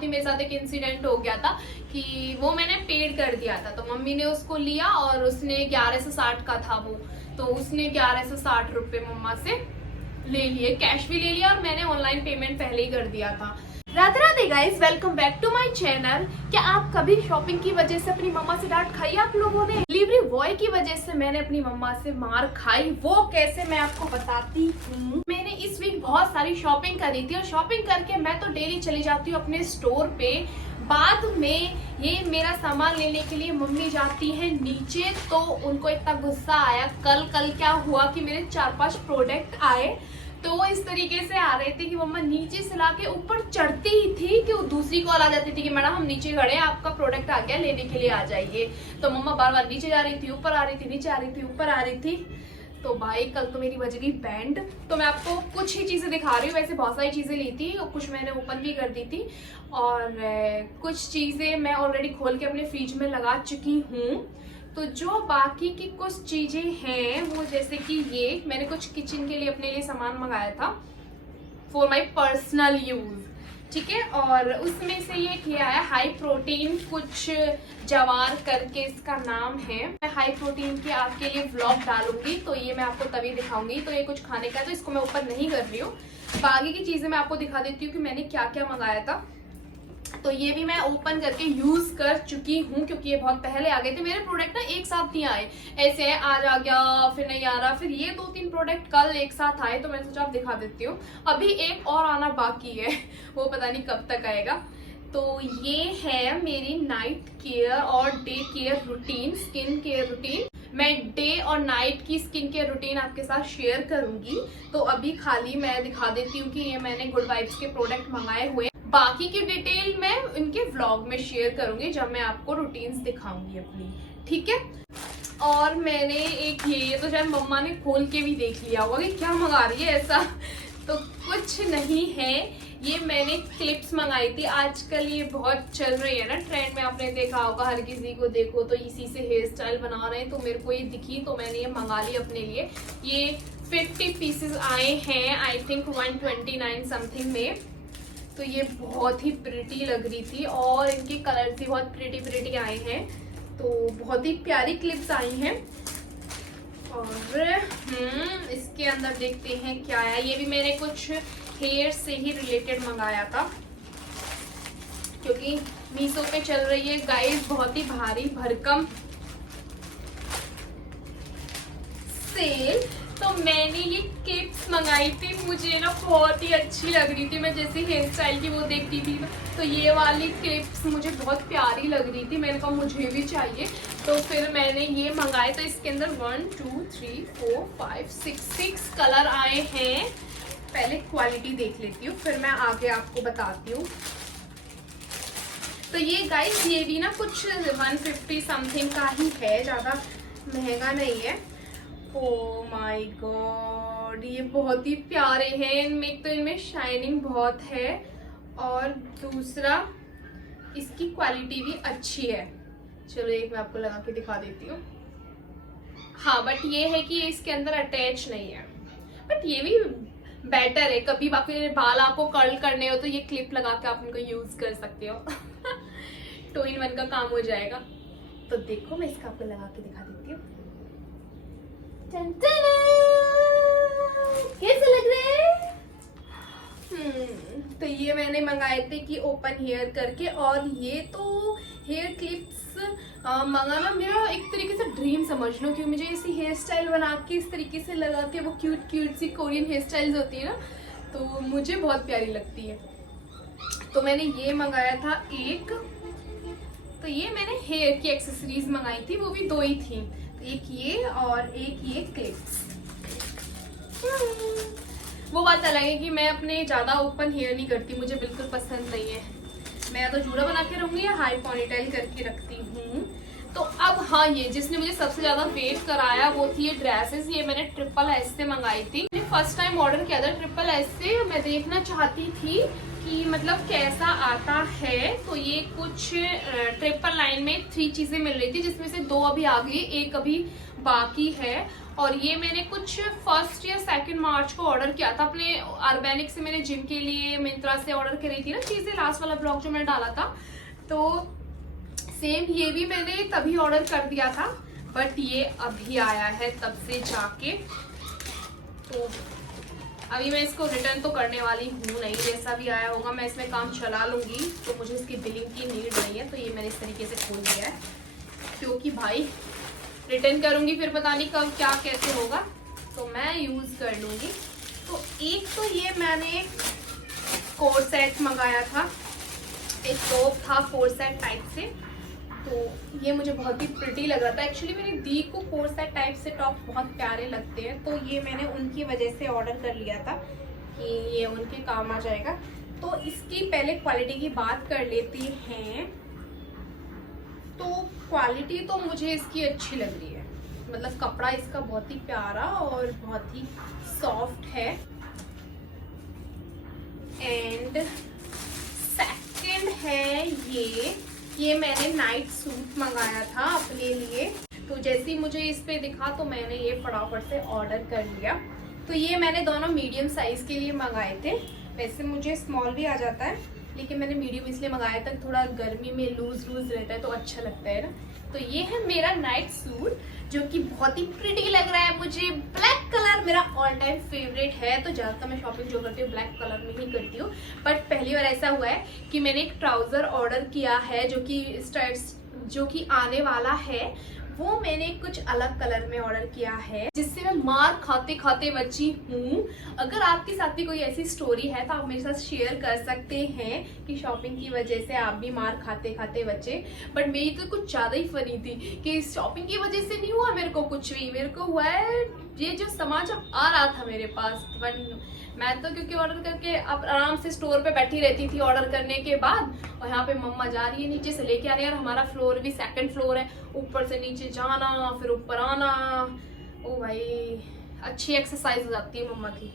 साथ ही मेरे साथ एक इंसिडेंट हो गया था कि वो मैंने पेड कर दिया था, तो मम्मी ने उसको लिया और उसने 1160 का था वो, तो उसने 1160 रुपए मम्मा से ले लिए, कैश भी ले लिया और मैंने ऑनलाइन पेमेंट पहले ही कर दिया था। Radhe Radhe guys, welcome back to my channel. क्या आप कभी शॉपिंग की वजह से अपनी मम्मा से डांट खाई आप लोगों ने? डिलीवरी बॉय की वजह से मैंने अपनी मम्मा से मार खाई, वो कैसे मैं आपको बताती हूँ। मैंने इस वीक बहुत सारी शॉपिंग करी थी और शॉपिंग करके मैं तो डेली चली जाती हूँ अपने स्टोर पे। बाद में ये मेरा सामान लेने के लिए मम्मी जाती है नीचे, तो उनको इतना गुस्सा आया। कल क्या हुआ कि मेरे 4-5 प्रोडक्ट आए, तो वो इस तरीके से आ रहे थे कि मम्मा नीचे से लाके ऊपर चढ़ती ही थी कि वो दूसरी कॉल आ जाती थी कि मैडम हम नीचे खड़े हैं, आपका प्रोडक्ट आ गया, लेने के लिए आ जाइए। तो मम्मा बार बार नीचे जा रही थी, ऊपर आ रही थी, नीचे आ रही थी, ऊपर आ रही थी। तो भाई कल तो मेरी बज गई बैंड। तो मैं आपको कुछ ही चीजें दिखा रही हूँ, वैसे बहुत सारी चीजें ली थी, कुछ मैंने ओपन भी कर दी थी और कुछ चीजें मैं ऑलरेडी खोल के अपने फ्रिज में लगा चुकी हूँ। तो जो बाकी की कुछ चीजें हैं वो जैसे कि ये मैंने कुछ किचन के लिए अपने लिए सामान मंगाया था फॉर माय पर्सनल यूज, ठीक है। और उसमें से ये किया है हाई प्रोटीन कुछ जवार करके इसका नाम है। मैं हाई प्रोटीन के आपके लिए व्लॉग डालूंगी, तो ये मैं आपको तभी दिखाऊंगी। तो ये कुछ खाने का है, तो इसको मैं ओपन नहीं कर रही हूँ। बाकी की चीजें मैं आपको दिखा देती हूँ कि मैंने क्या क्या मंगाया था। तो ये भी मैं ओपन करके यूज कर चुकी हूँ क्योंकि ये बहुत पहले आ गए थे। मेरे प्रोडक्ट ना एक साथ नहीं आए, ऐसे है आज आ गया फिर नहीं आ रहा, फिर ये 2-3 प्रोडक्ट कल एक साथ आए, तो मैं सोचा आप दिखा देती हूँ। अभी एक और आना बाकी है, वो पता नहीं कब तक आएगा। तो ये है मेरी नाइट केयर और day care routine, skin care routine. मैं डे और नाइट की स्किन केयर रूटीन आपके साथ शेयर करूंगी। तो अभी खाली मैं दिखा देती हूँ कि ये मैंने गुड वाइब्स के प्रोडक्ट मंगाए हुए। बाकी की डिटेल मैं इनके व्लॉग में शेयर करूंगी जब मैं आपको रूटीन्स दिखाऊंगी अपनी, ठीक है। और मैंने एक ये तो शायद मम्मा ने खोल के भी देख लिया होगा कि क्या मंगा रही है ऐसा, तो कुछ नहीं है। ये मैंने क्लिप्स मंगाई थी, आजकल ये बहुत चल रही है ना ट्रेंड में, आपने देखा होगा, हर किसी को देखो तो इसी से हेयर स्टाइल बना रहे हैं। तो मेरे को ये दिखी तो मैंने ये मंगा ली अपने लिए। ये 50 पीसेस आए हैं, आई थिंक 129 समथिंग में। तो ये बहुत ही प्रिटी लग रही थी और इनके कलर्स भी बहुत प्रिटी आए हैं, तो बहुत ही प्यारी क्लिप्स आई हैं। और इसके अंदर देखते हैं क्या है। ये भी मैंने कुछ हेयर से ही रिलेटेड मंगाया था क्योंकि मीशो पे चल रही है गाइस बहुत ही भारी भरकम सेल। तो मैंने ये क्लिप्स मंगाई थी, मुझे ना बहुत ही अच्छी लग रही थी। मैं जैसे हेयर स्टाइल की वो देखती थी, तो ये वाली क्लिप्स मुझे बहुत प्यारी लग रही थी। मैंने कहा मुझे भी चाहिए, तो फिर मैंने ये मंगाए। तो इसके अंदर 1 2 3 4 5 6 कलर आए हैं। पहले क्वालिटी देख लेती हूँ, फिर मैं आगे आपको बताती हूँ। तो ये गाइस ये भी ना कुछ 150 समथिंग का ही है, ज़्यादा महंगा नहीं है। ओह माय गॉड, ये बहुत ही प्यारे हैं। इनमें एक तो इनमें शाइनिंग बहुत है और दूसरा इसकी क्वालिटी भी अच्छी है। चलो एक मैं आपको लगा के दिखा देती हूँ। हाँ, बट ये है कि इसके अंदर अटैच नहीं है, बट ये भी बेटर है। कभी आपके बाल आपको कर्ल करने हो तो ये क्लिप लगा के आप इनको यूज कर सकते हो। 2 in 1 का काम हो जाएगा। तो देखो मैं इसका आपको लगा के दिखा देती हूँ। कैसे लग रहे हैं? तो ये मैंने मंगाए थे कि ओपन हेयर करके, और ये तो हेयर क्लिप्स मंगाना मेरा एक तरीके से ड्रीम समझ लो, क्योंकि मुझे ऐसी हेयर स्टाइल बना के इस तरीके से लगा के, वो क्यूट सी कोरियन हेयर स्टाइल्स होती है ना, तो मुझे बहुत प्यारी लगती है। तो मैंने ये मंगाया था एक। तो ये मैंने हेयर की एक्सेसरीज मंगाई थी, वो भी 2 ही थी, एक ये और एक ये क्लिप्स। वो बात अलग है कि मैं अपने ज्यादा ओपन हेयर नहीं करती, मुझे बिल्कुल पसंद नहीं है। मैं या तो जूड़ा बना के रहूंगी या हाई पोनीटेल करके रखती हूँ। तो अब हाँ, ये जिसने मुझे सबसे ज्यादा वेट कराया वो थी ये ड्रेसेस। ये मैंने SSS से मंगाई थी। मैंने फर्स्ट टाइम ऑर्डर किया था SSS से। मैं देखना चाहती थी कि मतलब कैसा आता है, तो ये कुछ ट्रिपल लाइन में 3 चीजें मिल रही थी, जिसमें से 2 अभी आ गई, एक अभी बाकी है। और ये मैंने कुछ 1 या 2 मार्च को ऑर्डर किया था अपने ऑर्गेनिक से, मैंने जिम के लिए मिंत्रा से ऑर्डर करी थी ना चीजें, लास्ट वाला ब्लॉग जो मैंने डाला था। तो सेम ये भी मैंने तभी ऑर्डर कर दिया था, बट ये अभी आया है तब से जाके। तो अभी मैं इसको रिटर्न तो करने वाली हूँ नहीं, जैसा भी आया होगा मैं इसमें काम चला लूँगी, तो मुझे इसकी बिलिंग की नीड नहीं है। तो ये मैंने इस तरीके से खोल दिया है, क्योंकि भाई रिटर्न करूँगी फिर पता नहीं कब क्या कैसे होगा, तो मैं यूज़ कर लूँगी। तो एक तो ये मैंने कोट सेट मंगाया था, एक टॉप था 4 सेट टाइप से, तो ये मुझे बहुत ही प्रिटी लग रहा था। एक्चुअली मेरी दी को 4 सेट टाइप से टॉप बहुत प्यारे लगते हैं, तो ये मैंने उनकी वजह से ऑर्डर कर लिया था कि ये उनके काम आ जाएगा। तो इसकी पहले क्वालिटी की बात कर लेती हैं। तो क्वालिटी तो मुझे इसकी अच्छी लग रही है, मतलब कपड़ा इसका बहुत ही प्यारा और बहुत ही सॉफ्ट है। एंड सेकंड है ये मैंने नाइट सूट मंगाया था अपने लिए, तो जैसे ही मुझे इस पे दिखा तो मैंने ये फटाफट से ऑर्डर कर लिया। तो ये मैंने दोनों मीडियम साइज के लिए मंगाए थे, वैसे मुझे स्मॉल भी आ जाता है, लेकिन मैंने मीडियम इसलिए मंगाया था, थोड़ा गर्मी में लूज रहता है तो अच्छा लगता है ना। तो ये है मेरा नाइट सूट, जो कि बहुत ही प्रिटी लग रहा है मुझे। ब्लैक कलर मेरा ऑल टाइम फेवरेट है, तो ज़्यादातर मैं शॉपिंग जो करती हूँ ब्लैक कलर में ही करती हूँ। बट पहली बार ऐसा हुआ है कि मैंने एक ट्राउज़र ऑर्डर किया है, जो कि आने वाला है, वो मैंने कुछ अलग कलर में ऑर्डर किया है, जिससे मैं मार खाते खाते बची हूँ। अगर आपके साथ भी कोई ऐसी स्टोरी है तो आप मेरे साथ शेयर कर सकते हैं कि शॉपिंग की वजह से आप भी मार खाते खाते बचे। बट मेरी तो कुछ ज़्यादा ही फनी थी कि शॉपिंग की वजह से नहीं हुआ मेरे को कुछ भी, मेरे को हुआ है ये जो सामान जब आ रहा था मेरे पास। मैं तो क्योंकि ऑर्डर करके अब आराम से स्टोर पे बैठी रहती थी ऑर्डर करने के बाद, और यहाँ पे मम्मा जा रही है नीचे से लेके आ रही है, यार हमारा फ्लोर भी 2nd फ्लोर है, ऊपर से नीचे जाना फिर ऊपर आना, ओ भाई अच्छी एक्सरसाइज हो जाती है मम्मा की।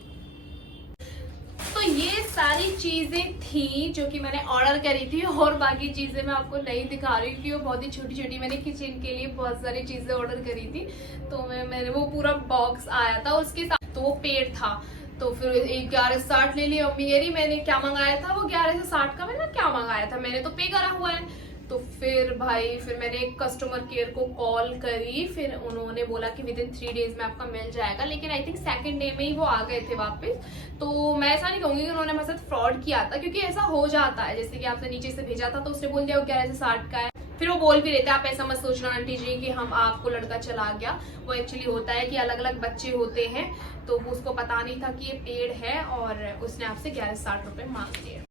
तो ये सारी चीजें थी जो कि मैंने ऑर्डर करी थी, और बाकी चीजें मैं आपको नहीं दिखा रही क्योंकि वो बहुत ही छोटी छोटी, मैंने किचन के लिए बहुत सारी चीजें ऑर्डर करी थी। तो मैंने वो पूरा बॉक्स आया था उसके साथ, तो वो पेड़ था, तो फिर 1160 ले लिया मम्मी कह रही मैंने क्या मंगाया था, वो 1160 का मैंने क्या मंगाया था, मैंने तो पे करा हुआ है। तो फिर मैंने एक कस्टमर केयर को कॉल करी, फिर उन्होंने बोला कि विदिन 3 डेज में आपका मिल जाएगा, लेकिन आई थिंक 2nd डे में ही वो आ गए थे वापस। तो मैं ऐसा नहीं कहूँगी कि उन्होंने मेरे साथ फ्रॉड किया था, क्योंकि ऐसा हो जाता है, जैसे कि आपने नीचे से भेजा था तो उसने बोल दिया वो 1160 का है। फिर वो बोल भी रहे थे आप ऐसा मत सोचना आंटी जी कि हम आपको लड़का चला गया, वो एक्चुअली होता है कि अलग अलग बच्चे होते हैं, तो उसको पता नहीं था कि ये पेड़ है और उसने आपसे 1160 रुपये मांग लिए।